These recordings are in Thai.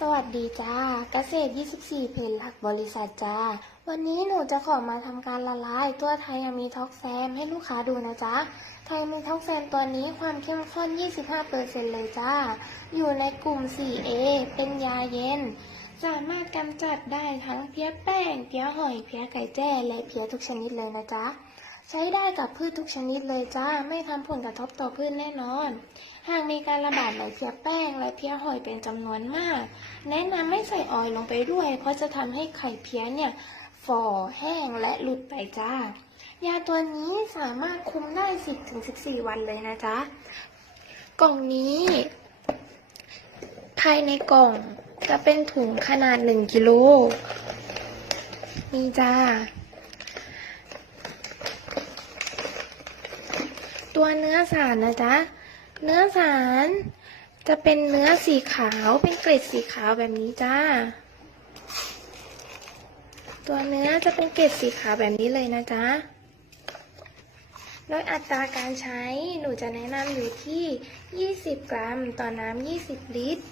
สวัสดีจ้าเกษตร 24 เพจหลักบริษัทจ้า วันนี้หนูจะขอมาทำการละลายตัวไทยามีท็อกแซมให้ลูกค้าดูนะจ๊ะ ไทยมีท็อกแซมตัวนี้ความเข้มข้น 25%เลยจ้า อยู่ในกลุ่ม 4A เป็นยาเย็น สามารถกำจัดได้ทั้งเพี้ยแป้ง เพี้ยหอย เพี้ยไก่แจ้และเพี้ยทุกชนิดเลยนะจ๊ะ ใช้ได้กับพืชทุกชนิดเลยจ้า ไม่ทำผลกระทบต่อพืชแน่นอน มีการระบาดในเพี้ยแป้งและเพี้ยหอยเป็นจำนวนมาก แนะนำไม่ใส่ออยล์ลงไปด้วย เพราะจะทำให้ไข่เพี้ยเนี่ยฝ่อแห้งและหลุดไปจ้า ยาตัวนี้สามารถคุมได้ 10-14 วันเลยนะจ๊ะ กล่องนี้ภายในกล่องจะเป็นถุงขนาด 1 กิโล นี่จ้า ตัวเนื้อสารนะจ๊ะ เนื้อสารจะเป็นเนื้อสีขาวเป็นเกล็ดสีขาวแบบนี้จ้า ตัวเนื้อจะเป็นเกล็ดสีขาวแบบนี้เลยนะจ๊ะโดยอัตราการใช้หนูจะแนะนำอยู่ที่ 20 กรัม ต่อน้ำ20 ลิตร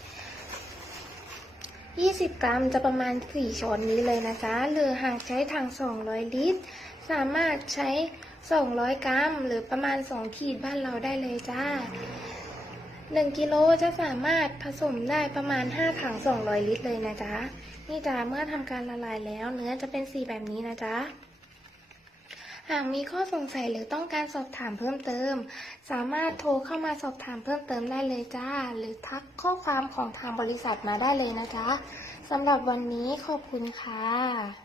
20 กรัมจะประมาณ 4 ช้อนนี้เลยนะจ๊ะหรือหากใช้ถัง200 ลิตร สามารถใช้ 200 กรัม หรือประมาณ 2 ขีดบ้านเราได้เลยจ้า 1 กิโลจะสามารถผสมได้ประมาณ 5 ถัง 200 ลิตรเลยนะจ๊ะ นี่จ้าเมื่อทำการละลายแล้วเนื้อจะเป็นสีแบบนี้นะจ๊ะหากมีข้อสงสัยหรือต้องการสอบถามเพิ่มเติม สามารถโทรเข้ามาสอบถามเพิ่มเติมได้เลยจ้า หรือทักข้อความของทางบริษัทมาได้เลยนะจ๊ะสำหรับวันนี้ขอบคุณค่ะ